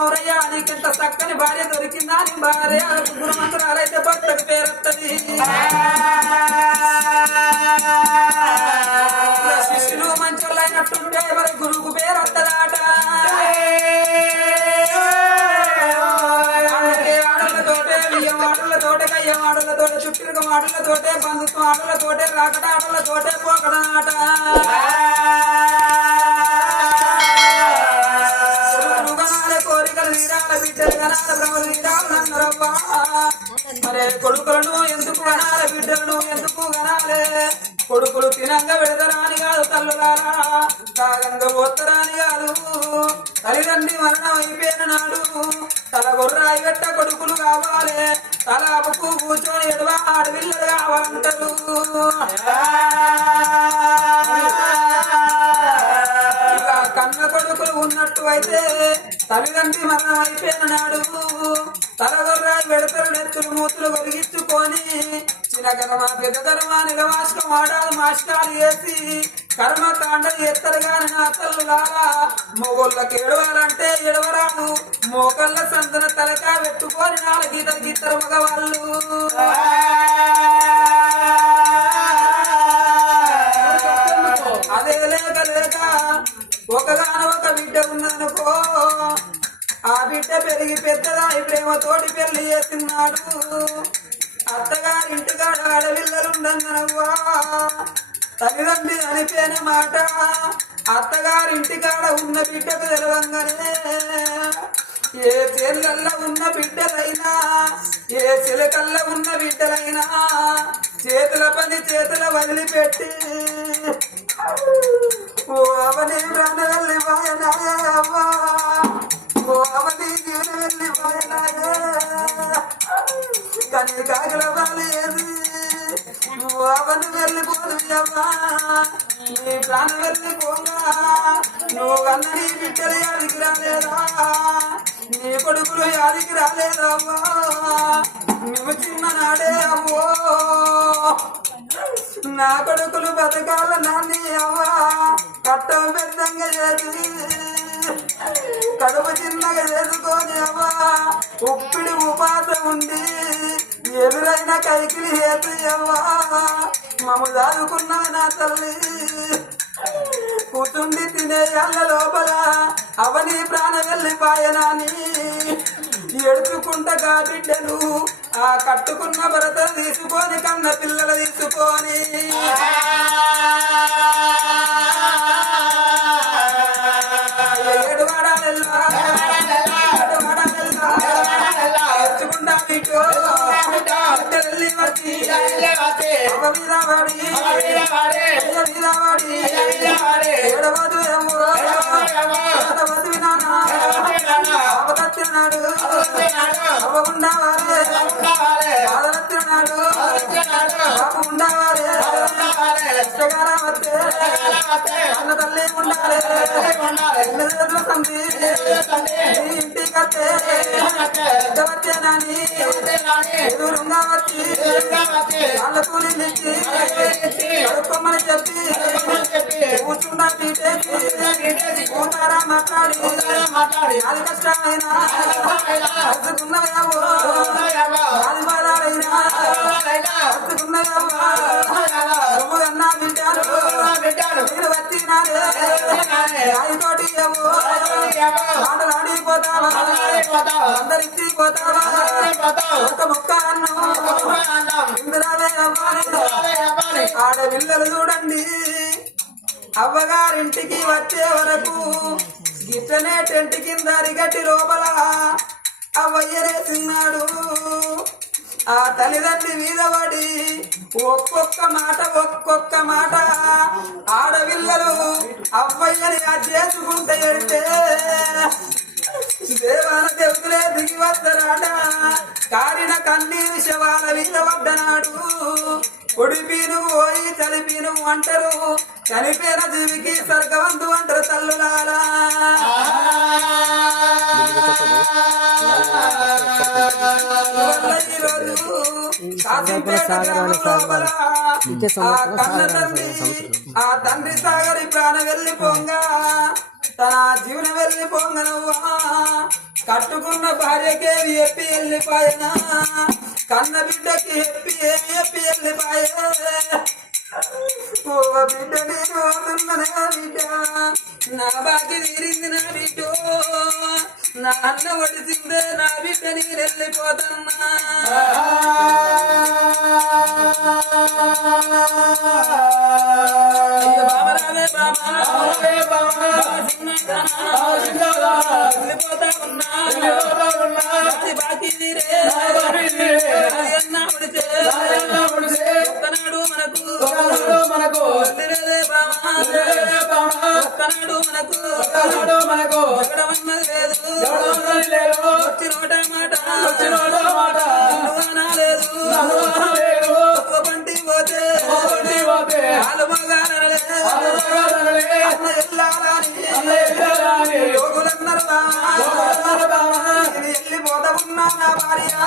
గౌరయ్య నీకింత చక్కని భార్య దొరికిందా? నీ భార్య గుణవంతురాలైతే భర్తకు పేరత్తది. ఇలా శిష్యులు మంచోళ్ళైనట్టుంటే మరి గురువుకు పేరొత్తదాట. అందుకే ఆడలతోటే బియ్యం ఆడలతోటే కయ్యం బంధుత్వం ఆటలతోటే రాకట ఆడలతోటే పోకడనాట. కొడుకులను బిడ్డలు బిడ్డలను ఎందుకు గనాలే కొడుకులు తినంగా విడదరాని కాదు తల్లులారా. తాగంగా పోతరాని కాదు. తల్లిదండ్రి మరణం అయిపోయిన నాడు తల గొర్రాయి గట్ట కొడుకులు కావాలి. తల అప్పుకు కూర్చొని ఎడవ ఆడపిల్లలు కావాలంటారు. కన్న కొడుకులు ఉన్నట్టు అయితే తల్లిదండ్రి మరణం అయిపోయిన నాడు తలగొర్రాయి పెడతారు నెత్తులు మూతులు ఒరిగించుకొని చిన్న కర్మ పెద్ద కర్మ నిలవాసకం ఆడాలి మాస్కాలు వేసి కర్మ కాండలు ఎత్తరు గాని నా తల్లులారా మొగోళ్ళకి ఎడవాలంటే ఎడవరాను మోకళ్ళ సంతన తలకా పెట్టుకొని నాలుగు గీతలు గీతరు మగవాళ్ళు. అదే లేక లేక ఒకగాన ఒక బిడ్డ ఉందనుకో ఆ బిడ్డ పెరిగి పెద్దదాని ప్రేమతోటి పెళ్ళి చేస్తున్నాడు. అత్తగారింటికాడ అడవిల్లలుండన్నవా తల్లిదండ్రి అనిపోయిన మాట అత్తగారింటికాడ ఉన్న బిడ్డకు తెలవంగానే. ఏ చేనులల్లో ఉన్న బిడ్డలైనా ఏ చిలకల్లో ఉన్న బిడ్డలైనా చేతుల పని చేతుల వదిలిపెట్టి ఓ అవనే ప్రాణగల్లి వాయన కడుపు చిన్నగా చేసుకొని అవ్వా ఉప్పిడి ఉపాస ఉండి ఎదురైన కైకిలి హేతు అవ్వా మమ్మ నా తల్లి కూతుండి తినే అల్ల లోపల అవని ప్రాణ వెళ్ళిపాయనాని ఎడుచుకుంటగా బిడ్డలు ఆ కట్టుకున్న భరత తీసుకొని కన్న పిల్లలు తీసుకొని. మీద పడి, ఏడవదు ఏమో, ఏడవదు వినానా, అవ్వ ఉండవారే, బాధలొచ్చినాడు, బాబు ఉండవారే, ఎచ్చగారా వస్తే, అన్న తల్లి ఉండాలి. ఎన్నెదురు సంధి నీ ఇంటికత్తే పెద్ద వచ్చేనని ఎదురుగా వచ్చి. వాళ్ళ కూలీలు ఇచ్చి కడుక్కోమని చెప్పి. కూర్చుండా పీటేసి. కూతారా మాట్లాడి. అది కష్టమైన అద్దుకున్నవేమో అది అందరికీ పోతావా ఒక ముక్క అన్నం ఆడపిల్లలు చూడండి. అవ్వగారింటికి వచ్చే వరకు ఇట్లనే టెంట్ కింద అరిగట్టి లోపల అవ్వయ్యరేసిన్నాడు ఆ తల్లిదండ్రి వీధబడి ఒక్కొక్క మాట ఒక్కొక్క మాట ఆడపిల్లలు అవ్వయ్యని ఆ చేసుకుంటే దేవాల దేవులే దిగి వద్దరాడా కారిన కన్నీరు శవాల వీధ వద్దనాడు కొడిపీను పోయి చలిపీను అంటారు. చనిపోయిన జీవికి సర్గవంతు అంటారు తల్లులారా. ఆ తండ్రి సాగరి ప్రాణ వెళ్ళిపోంగా. తన జీవనం వెళ్ళిపోంగనవ్వా. కట్టుకున్న భార్యకే చెప్పి వెళ్ళిపోయినా. కన్న బిడ్డకి హ్యాపీ హ్యాపీ వెళ్ళిపోయే ఓ బిడ్డ నా బిడ్డ. నా బాకి తీరింది నా బిడ్డో. నా అన్న ఒడిసిందే నా బిడ్డ నేను వెళ్ళిపోతన్నా వెళ్ళిపోతా ఉన్నా. బాకీ తీరే. అన్న నాడు మనకు మనకు ఎవడమన్నది లేదు ఎవడమన్నది లేదు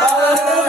Hallelujah.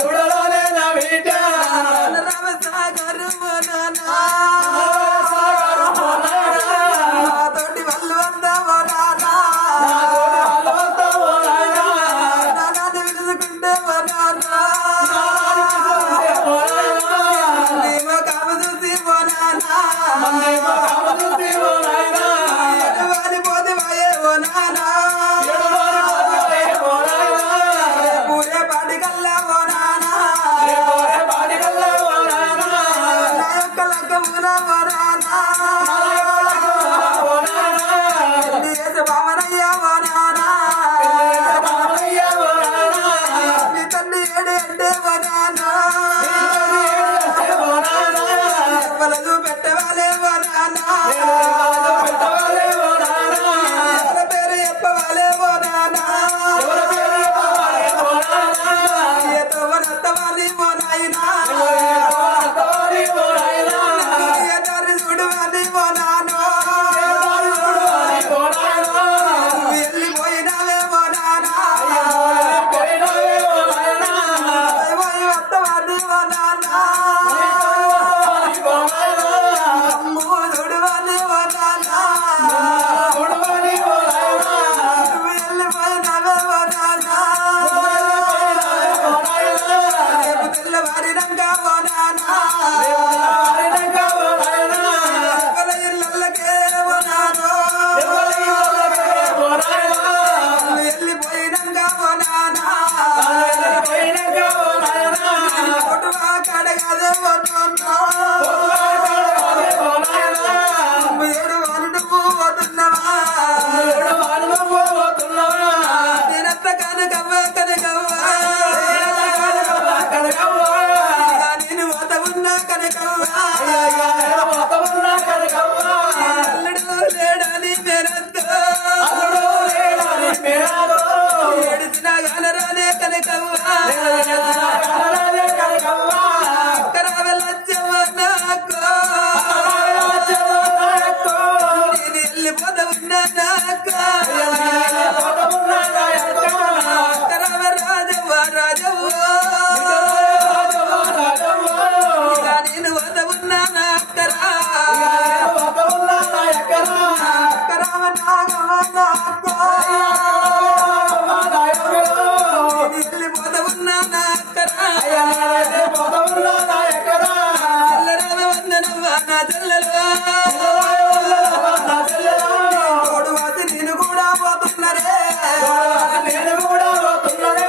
నేను కూడా పోతున్నరే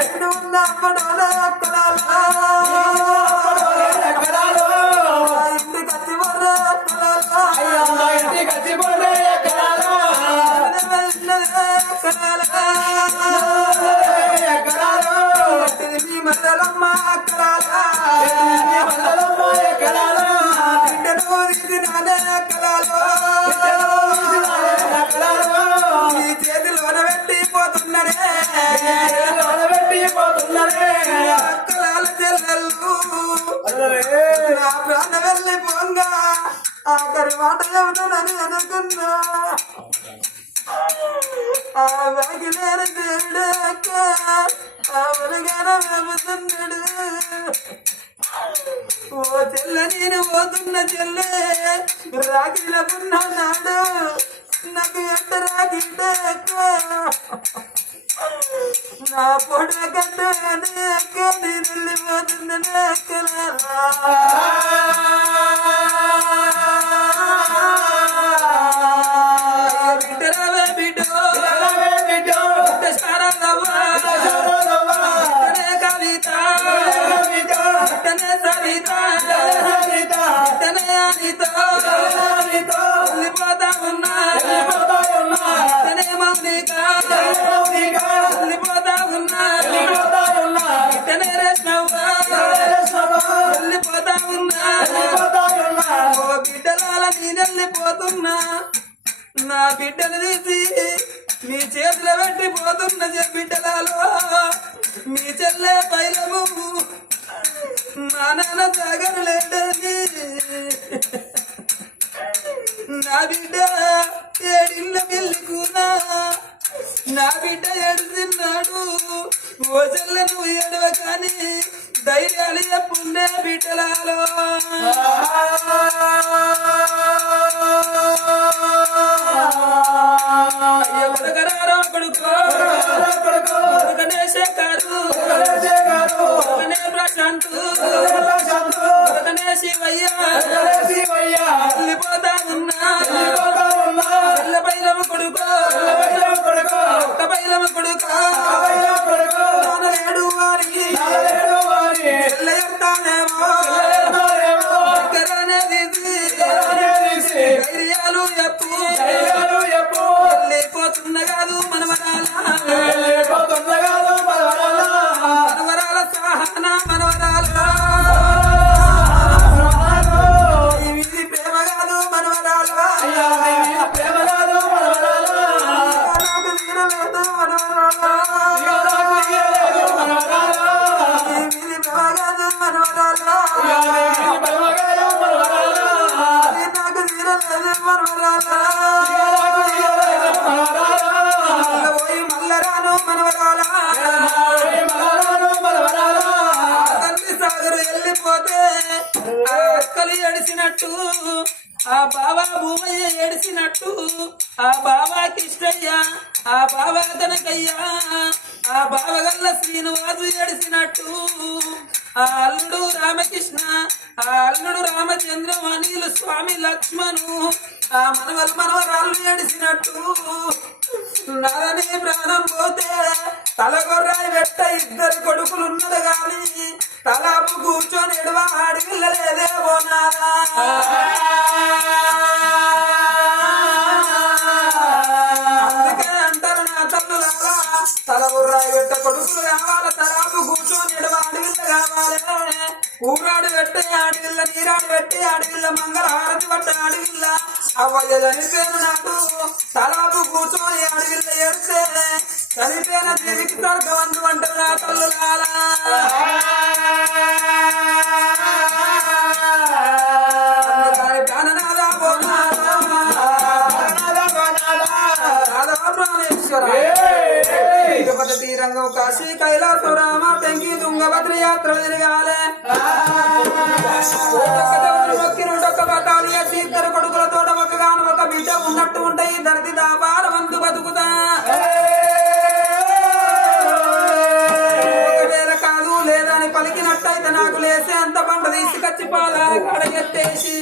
నేను ఉన్న అక్కడోలే. అక్కడాలా. ఇంటికి వచ్చి తీసినానే అక్కడాలో ఈ చేతిలోన పెట్టి పోతున్నరే అక్కడాల చెల్లెళ్ళు. నా ప్రాణ వెళ్ళి పోంగా ఆఖరి మాట చెబుతానని అనుకున్నా ఆ బాగి లేని దేవుడక్క ఆ వెలుగాన వెబుతున్నాడు. ఓ చెల్ల నేను పోతున్న చెల్లె రాఖీల నాడు నాకు ఎంత రాఖీటే నా పొడ కంటే ఎక్క నేను వెళ్ళిపోతుందని ఎక్కలేరా బిడ్డరావే బిడ్డో బిడ్డ. ఉన్నా మౌనిక. ఉన్నా ఉన్నా ఓ బిడ్డలాల నేనెళ్ళిపోతున్నా. నా బిడ్డలు తీసి మీ చేతిలో పెట్టి పోతున్న చె- బిడ్డలాలో. మీ చెల్లె పైలము మా నాన్న లేడని నా బిడ్డ ఏడిళ్ళ పెళ్ళికున్నా నా బిడ్డ ఏడుతున్నాడు ఓ చెల్లె నువ్వు ఏడవ కానీ ధైర్యాలు చెప్పుండే బిడ్డలాలో. అయ్య కొడుకరారో కొడుకో? కొడుకనే శేఖరు వెళ్ళిపోతే ఆ అక్కలు ఏడిసినట్టు ఆ బాబా భూమయ్య ఏడిసినట్టు ఆ బాబా కృష్ణయ్య ఆ బాబా తనకయ్య ఆ బావగల్ల శ్రీనివాసు ఏడిసినట్టు ఆ అల్లుడు రామకృష్ణ ఆ అల్లుడు రామచంద్ర అనిలు స్వామి లక్ష్మణు ఆ మనవలు మనవరాళ్ళు ఏడిసినట్టు. నరని ప్రాణం పోతే తలగొర్రాయి వెట్ట ఇద్దరు కొడుకులు ఉన్నది కానీ తలాపు కూర్చొని ఎడవ ఆడపిల్లలేదే పోనారా అందుకే అంటారు నా తల్లులారా తలబుర్రాయి పెట్ట కొడుకులు కావాలి తలాపు కూర్చొని ఎడవ ఆడపిల్ల కావాలి ఊరాడు పెట్టే ఆడపిల్ల నీరాడు పెట్టి ఆడపిల్ల మంగళ హారతి పట్ట ఆడపిల్ల అవ్వయ్య చనిపోయిన నాడు తలాపు కూర్చొని ఆడపిల్ల ఏడితే స్వర్గవంతు అంటారు నా తల్లు ప్రాణనాథ తిరుపతి తీరంగం కాశీ కైలాసరామ పెంకి తుంగభద్ర యాత్రలు తిరగాలే మొక్కినుండొక్క బతాలియ ఇద్దరు కొడుకులతో బిడ్డ ఉన్నట్టు ఉంటాయి ధరతి దాపాల వంతు బతుకుతా. ఒకవేళ కాదు లేదని పలికినట్టయితే నాకు లేసే అంత పంట తీసుకొచ్చి పాదాలు కడగెట్టేసి